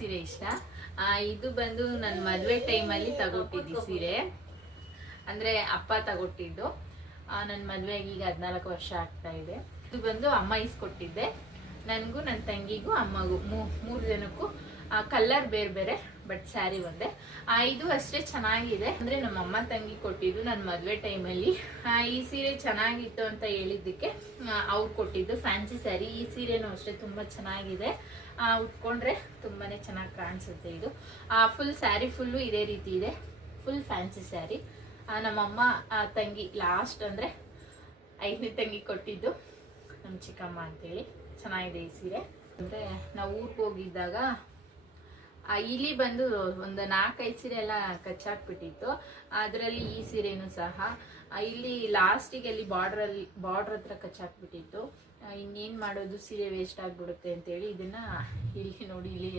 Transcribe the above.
ಸೀರೆ ಇಷ್ಟ? ಇದು ಬಂದು ನನ್ನ ಮದುವೆ ಟೈಮಲ್ಲಿ ತಗೊಟ್ಟಿದ್ದು ಸೀರೆ. ಅಂದ್ರೆ ಅಪ್ಪ ತಗೊಟ್ಟಿದ್ದು. ನನ್ನ ಮದುವೆಗೆ ಈಗ ಹದಿನಾಲ್ಕು ವರ್ಷ ಆಗ್ತಾ ಇದೆ. ಇದು ಬಂದು ಅಮ್ಮ ಇಸ್ಕೊಟ್ಟಿದ್ದೆ. ನನಗೂ ನನ್ನ ತಂಗಿಗೂ, ಅಮ್ಮಗೂ ಮೂರು ಜನಕ್ಕೂ ಕಲರ್ ಬೇರೆ ಬೇರೆ ಬಟ್ ಸ್ಯಾರಿ ಒಂದೇ. ಆ, ಇದು ಅಷ್ಟೇ ಚೆನ್ನಾಗಿದೆ. ಅಂದ್ರೆ ನಮ್ಮ ಅಮ್ಮ ತಂಗಿ ಕೊಟ್ಟಿದ್ದು ನನ್ನ ಮದುವೆ ಟೈಮಲ್ಲಿ ಈ ಸೀರೆ ಚೆನ್ನಾಗಿತ್ತು ಅಂತ ಹೇಳಿದ್ದಕ್ಕೆ ಅವ್ರು ಕೊಟ್ಟಿದ್ದು ಫ್ಯಾನ್ಸಿ ಸ್ಯಾರಿ ಈ ಸೀರೆನೂ ಅಷ್ಟೇ ತುಂಬಾ ಚೆನ್ನಾಗಿದೆ. ಆ, ಉಟ್ಕೊಂಡ್ರೆ ತುಂಬಾನೇ ಚೆನ್ನಾಗಿ ಕಾಣಿಸುತ್ತೆ ಇದು. ಫುಲ್ ಸ್ಯಾರಿ ಫುಲ್ಲು ಇದೇ ರೀತಿ ಇದೆ. ಫುಲ್ ಫ್ಯಾನ್ಸಿ ಸ್ಯಾರಿ ನಮ್ಮಮ್ಮ ಆ, ತಂಗಿ ಲಾಸ್ಟ್ ಅಂದ್ರೆ ಐದನೇ ತಂಗಿ ಕೊಟ್ಟಿದ್ದು ನಮ್ಮ ಚಿಕ್ಕಮ್ಮ ಅಂತೇಳಿ. ಚೆನ್ನಾಗಿದೆ ಈ ಸೀರೆ. ಅಂದ್ರೆ ನಾವು ಊರಿಗೆ ಹೋಗಿದ್ದಾಗ ಆ, ಇಲಿ ಬಂದು ಒಂದು ನಾಲ್ಕೈದು ಸೀರೆ ಎಲ್ಲ ಕಚ್ಚಾಕ್ಬಿಟ್ಟಿತ್ತು. ಅದರಲ್ಲಿ ಈ ಸೀರೆನೂ ಸಹ. ಇಲ್ಲಿ ಲಾಸ್ಟಿಗೆ ಅಲ್ಲಿ ಬಾರ್ಡ್ರ್ ಅಲ್ಲಿ ಬಾರ್ಡ್ರ್ ಹತ್ರ ಕಚ್ಚಾಕ್ಬಿಟ್ಟಿತ್ತು. ಇನ್ನೇನ್ ಮಾಡೋದು ಸೀರೆ ವೇಸ್ಟ್ ಆಗಿಬಿಡುತ್ತೆ ಅಂತೇಳಿ ಇದನ್ನು ಇಲ್ಲಿ ನೋಡಿ ಇಲ್ಲಿ